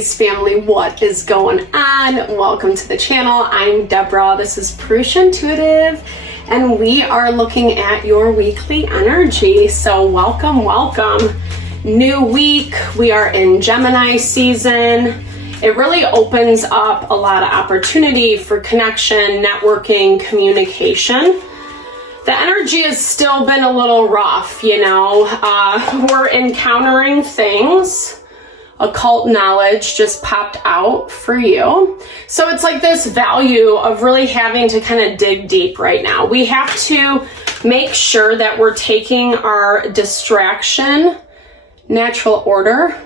Aries family, what is going on? Welcome to the channel. I'm Deborah. This is Purusha Intuitive, and we are looking at your weekly energy. So welcome. New week. We are in Gemini season. It really opens up a lot of opportunity for connection, networking, communication. The energy has still been a little rough, we're encountering things. Occult knowledge just popped out for you. So it's like this value of really having to kind of dig deep right now. We have to make sure that we're taking our distraction, natural order,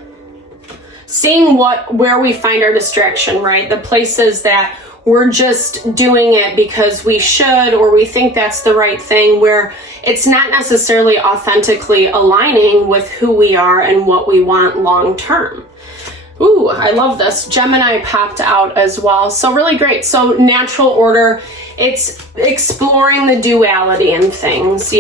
seeing where we find our distraction, right? The places that we're just doing it because we should, or we think that's the right thing, where it's not necessarily authentically aligning with who we are and what we want long term. Ooh, I love this. Gemini popped out as well. So really great. So natural order, it's exploring the duality in things,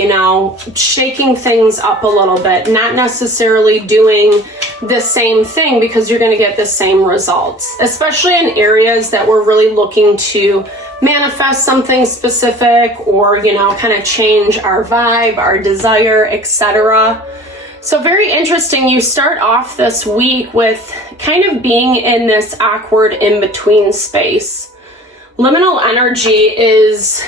shaking things up a little bit, not necessarily doing the same thing because you're going to get the same results, especially in areas that we're really looking to manifest something specific or, kind of change our vibe, our desire, etc. So very interesting. You start off this week with kind of being in this awkward in-between space. Liminal energy is,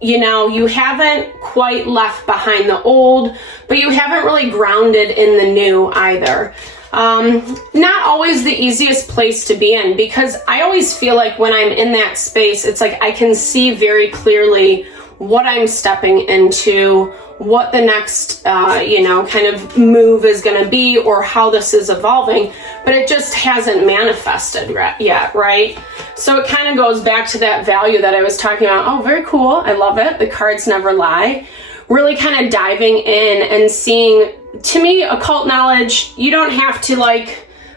you haven't quite left behind the old, but you haven't really grounded in the new either. Not always the easiest place to be in, because I always feel like when I'm in that space, it's like I can see very clearly what I'm stepping into, what the next, kind of move is going to be, or how this is evolving, but it just hasn't manifested yet, right? So it kind of goes back to that value that I was talking about. Oh, very cool. I love it. The cards never lie. Really kind of diving in and seeing, to me, occult knowledge, you don't have to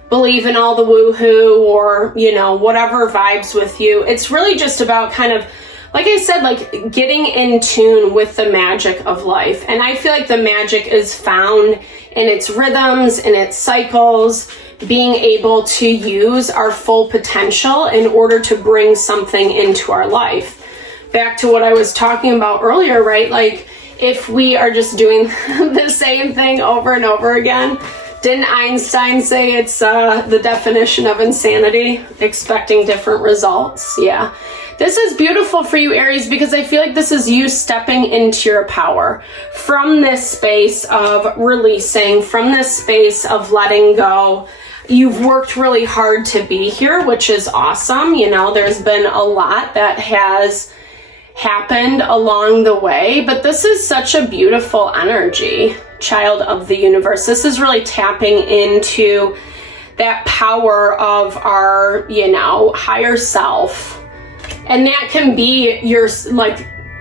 believe in all the woohoo or, whatever vibes with you. It's really just about kind of, like I said, getting in tune with the magic of life. And I feel like the magic is found in its rhythms, in its cycles, being able to use our full potential in order to bring something into our life. Back to what I was talking about earlier, right? If we are just doing the same thing over and over again, didn't Einstein say it's the definition of insanity, expecting different results? Yeah. This is beautiful for you, Aries, because I feel like this is you stepping into your power from this space of releasing, from this space of letting go. You've worked really hard to be here, which is awesome. There's been a lot that has happened along the way, but this is such a beautiful energy, child of the universe. This is really tapping into that power of our, higher self. And that can be your,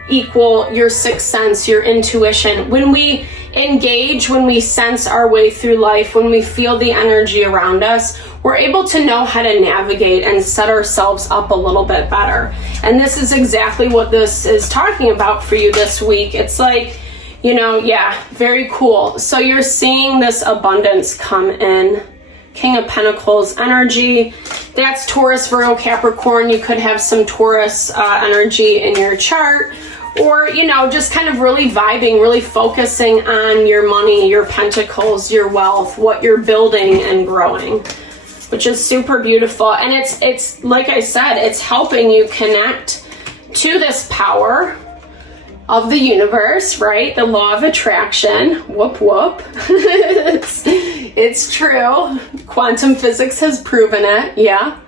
equal your sixth sense, your intuition. When we engage, when we sense our way through life, when we feel the energy around us, we're able to know how to navigate and set ourselves up a little bit better. And this is exactly what this is talking about for you this week. It's very cool. So you're seeing this abundance come in. King of Pentacles energy. That's Taurus, Virgo, Capricorn. You could have some Taurus energy in your chart, or, just kind of really vibing, really focusing on your money, your pentacles, your wealth, what you're building and growing, which is super beautiful. And it's like I said, it's helping you connect to this power of the universe, right? The law of attraction. Whoop, whoop. It's true. Quantum physics has proven it. Yeah.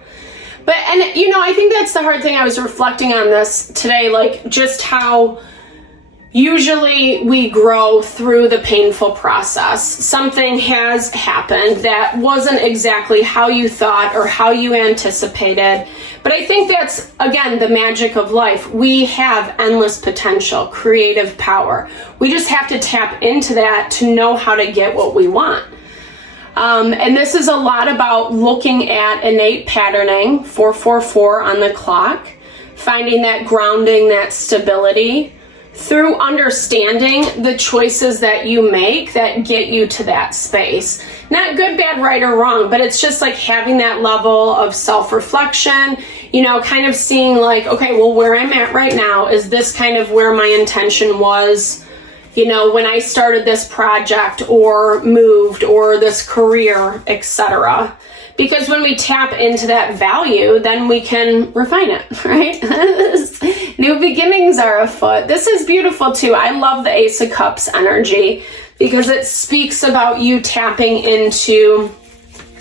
But, I think that's the hard thing. I was reflecting on this today, just how usually we grow through the painful process. Something has happened that wasn't exactly how you thought or how you anticipated. But I think that's, again, the magic of life. We have endless potential, creative power. We just have to tap into that to know how to get what we want. And this is a lot about looking at innate patterning, 444 on the clock, finding that grounding, that stability, through understanding the choices that you make that get you to that space. Not good, bad, right, or wrong, but it's just like having that level of self-reflection, you know, kind of seeing like, okay, well, where I'm at right now, is this kind of where my intention was, you know, when I started this project or moved or this career, etc. Because when we tap into that value, then we can refine it, right? New beginnings are afoot. This is beautiful too. I love the Ace of Cups energy because it speaks about you tapping into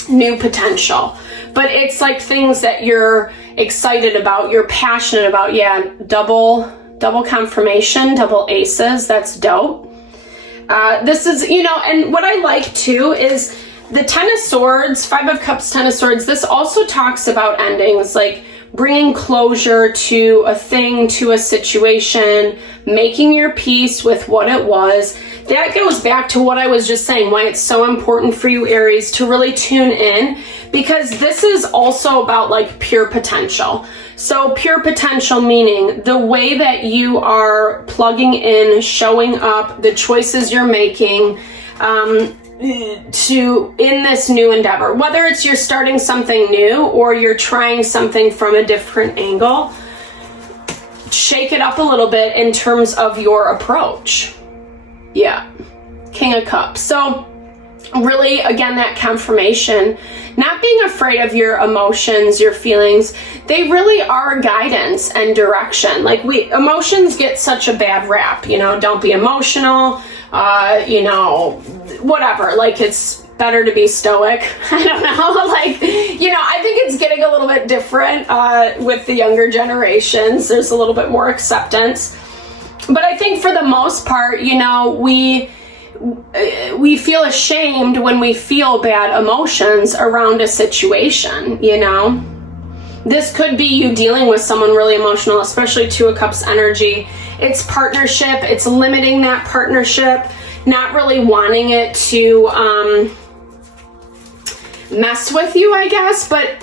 new potential. But it's like things that you're excited about, you're passionate about. Yeah, double confirmation, double aces. That's dope. This is, you know, and what I like too is the Ten of Swords, Five of Cups, Ten of Swords. This also talks about endings, like bringing closure to a thing, to a situation, making your peace with what it was. That goes back to what I was just saying, why it's so important for you, Aries, to really tune in, because this is also about like pure potential. So pure potential meaning the way that you are plugging in, showing up, the choices you're making, to in this new endeavor, whether it's you're starting something new or you're trying something from a different angle. Shake it up a little bit in terms of your approach. Yeah, King of Cups. So really, again, that confirmation, not being afraid of your emotions, your feelings. They really are guidance and direction. Like emotions get such a bad rap, you know, don't be emotional, you know, whatever, like it's better to be stoic. I don't know, like, you know, I think it's getting a little bit different with the younger generations. There's a little bit more acceptance. But I think for the most part, you know, we feel ashamed when we feel bad emotions around a situation, you know. This could be you dealing with someone really emotional, especially Two of Cups energy. It's partnership, it's limiting that partnership, not really wanting it to mess with you, I guess, but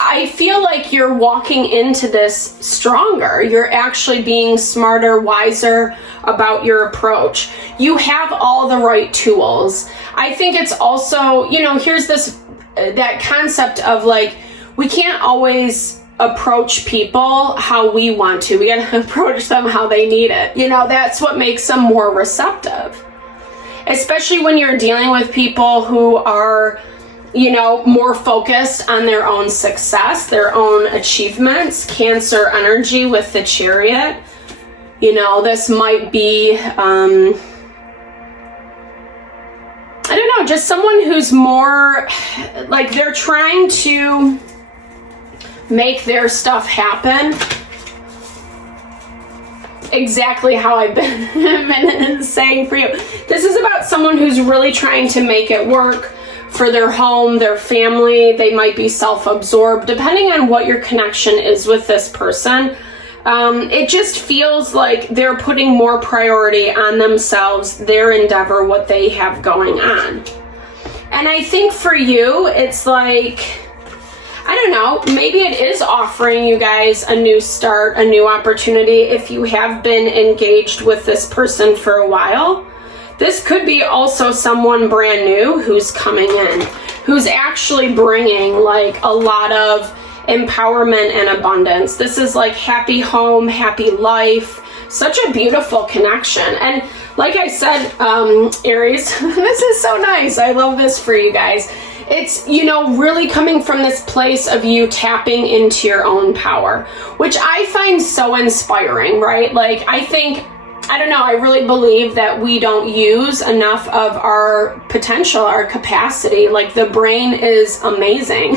I feel like you're walking into this stronger. You're actually being smarter, wiser about your approach. You have all the right tools. I think it's also, you know, here's this, that concept of like, we can't always approach people how we want to. We gotta approach them how they need it. You know, that's what makes them more receptive. Especially when you're dealing with people who are, you know, more focused on their own success, their own achievements. Cancer energy with the Chariot. You know, this might be, I don't know, just someone who's more, like they're trying to make their stuff happen exactly how I've been saying for you. This is about someone who's really trying to make it work for their home, their family. They might be self-absorbed, depending on what your connection is with this person. It just feels like they're putting more priority on themselves, their endeavor, what they have going on. And I think for you, it's like, I don't know, maybe it is offering you guys a new start, a new opportunity. If you have been engaged with this person for a while, this could be also someone brand new who's coming in, who's actually bringing like a lot of empowerment and abundance. This is like happy home, happy life, such a beautiful connection. And like I said, Aries, this is so nice. I love this for you guys. It's, you know, really coming from this place of you tapping into your own power, which I find so inspiring, right? Like, I think, I don't know, I really believe that we don't use enough of our potential, our capacity. Like, the brain is amazing,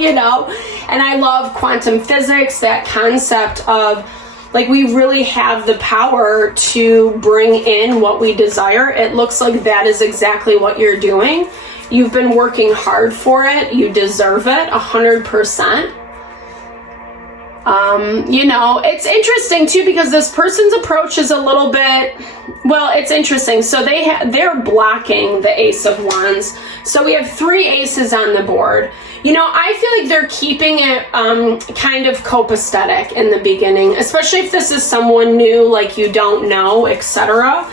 you know? And I love quantum physics, that concept of, like, we really have the power to bring in what we desire. It looks like that is exactly what you're doing. You've been working hard for it. You deserve it 100%. You know, it's interesting too, because this person's approach is a little bit, well, it's interesting. So they're blocking the Ace of Wands. So we have 3 aces on the board. You know, I feel like they're keeping it kind of copacetic in the beginning, especially if this is someone new, like you don't know, etc.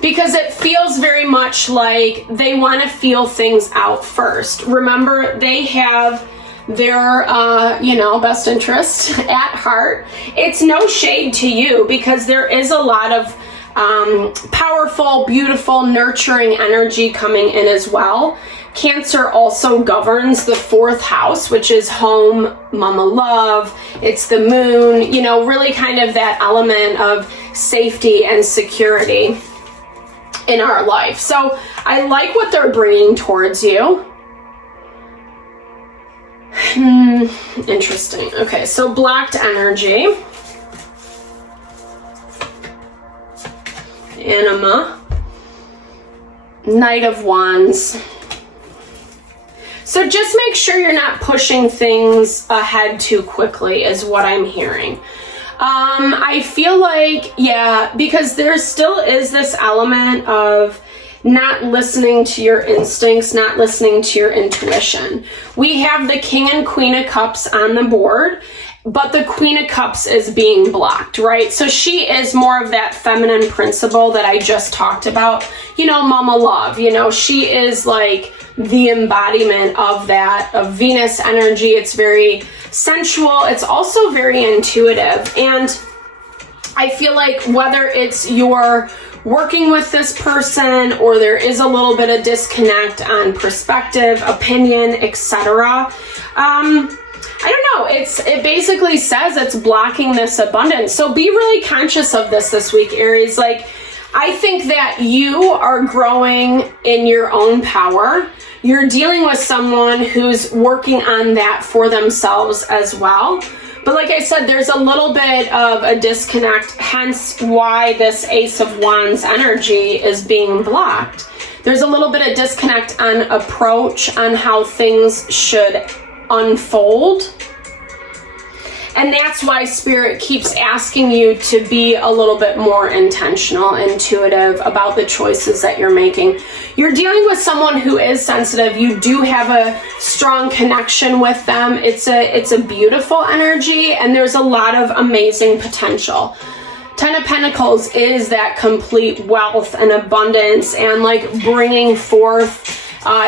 Because it feels very much like they want to feel things out first. Remember, they have their, best interest at heart. It's no shade to you because there is a lot of powerful, beautiful, nurturing energy coming in as well. Cancer also governs the 4th house, which is home, mama love. It's the moon, really kind of that element of safety and security in our life. So I like what they're bringing towards you. Interesting. Okay, so blocked energy. Anima. Knight of Wands. So just make sure you're not pushing things ahead too quickly is what I'm hearing. I feel like, because there still is this element of not listening to your instincts, not listening to your intuition. We have the King and Queen of Cups on the board, but the Queen of Cups is being blocked, right? So she is more of that feminine principle that I just talked about. Mama love, she is like the embodiment of that, of Venus energy. It's very sensual. It's also very intuitive. And I feel like whether it's you're working with this person or there is a little bit of disconnect on perspective, opinion, etc. I don't know. It basically says it's blocking this abundance. So be really conscious of this week, Aries. Like, I think that you are growing in your own power. You're dealing with someone who's working on that for themselves as well. But like I said, there's a little bit of a disconnect, hence why this Ace of Wands energy is being blocked. There's a little bit of disconnect on approach, on how things should unfold. And that's why Spirit keeps asking you to be a little bit more intentional, intuitive about the choices that you're making. You're dealing with someone who is sensitive. You do have a strong connection with them. It's a beautiful energy, and there's a lot of amazing potential. 10 of Pentacles is that complete wealth and abundance and like bringing forth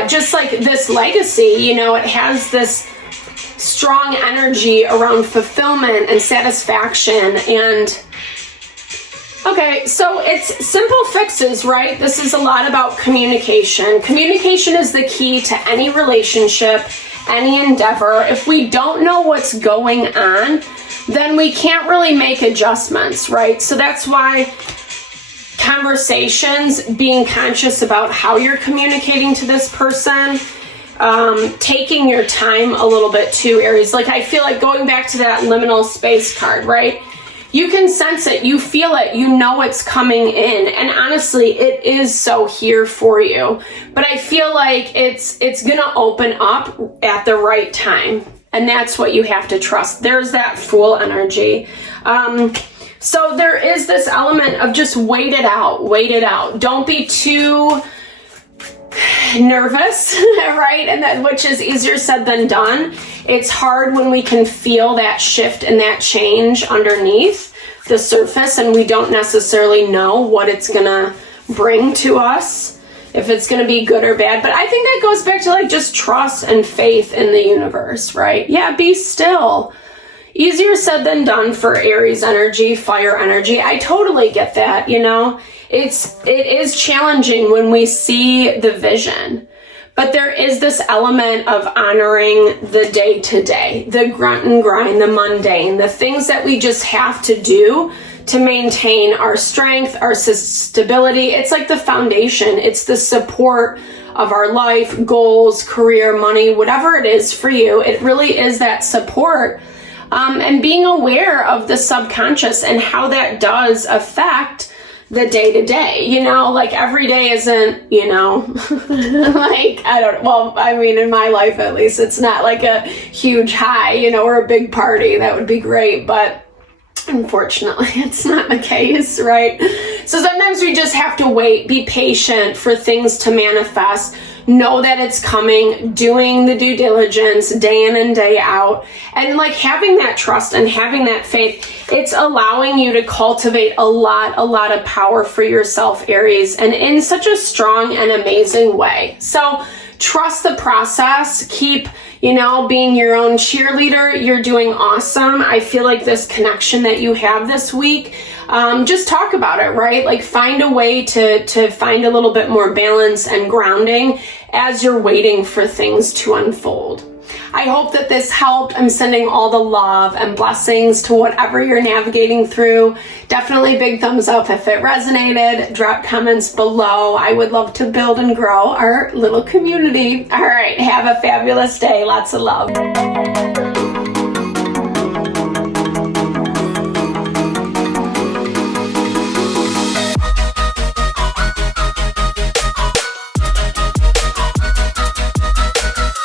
just like this legacy. It has this strong energy around fulfillment and satisfaction. And okay, so it's simple fixes, right? This is a lot about communication. Communication is the key to any relationship, any endeavor. If we don't know what's going on, then we can't really make adjustments, right? So that's why conversations, being conscious about how you're communicating to this person, taking your time a little bit too, Aries. Like, I feel like going back to that liminal space card, right? You can sense it, you feel it, you know it's coming in, and honestly, it is so here for you. But I feel like it's gonna open up at the right time, and that's what you have to trust. There's that Fool energy. So there is this element of just wait it out. Don't be too nervous, right? And that, which is easier said than done. It's hard when we can feel that shift and that change underneath the surface, and we don't necessarily know what it's gonna bring to us, if it's gonna be good or bad. But I think that goes back to like just trust and faith in the universe, right? Yeah, be still. Easier said than done for Aries energy, fire energy. I totally get that, It is challenging when we see the vision, but there is this element of honoring the day-to-day, the grunt and grind, the mundane, the things that we just have to do to maintain our strength, our stability. It's like the foundation. It's the support of our life, goals, career, money, whatever it is for you. It really is that support. And being aware of the subconscious and how that does affect the day-to-day, like every day isn't, like, in my life at least, it's not like a huge high, or a big party. That would be great, but unfortunately it's not the case, right? So sometimes we just have to wait, be patient for things to manifest. know that it's coming, doing the due diligence day in and day out, and like having that trust and having that faith. It's allowing you to cultivate a lot of power for yourself, Aries, and in such a strong and amazing way. So trust the process. Keep, being your own cheerleader. You're doing awesome. I feel like this connection that you have this week, just talk about it, right? Like find a way to find a little bit more balance and grounding as you're waiting for things to unfold. I hope that this helped. I'm sending all the love and blessings to whatever you're navigating through. Definitely big thumbs up if it resonated. Drop comments below. I would love to build and grow our little community. All right, have a fabulous day. Lots of love.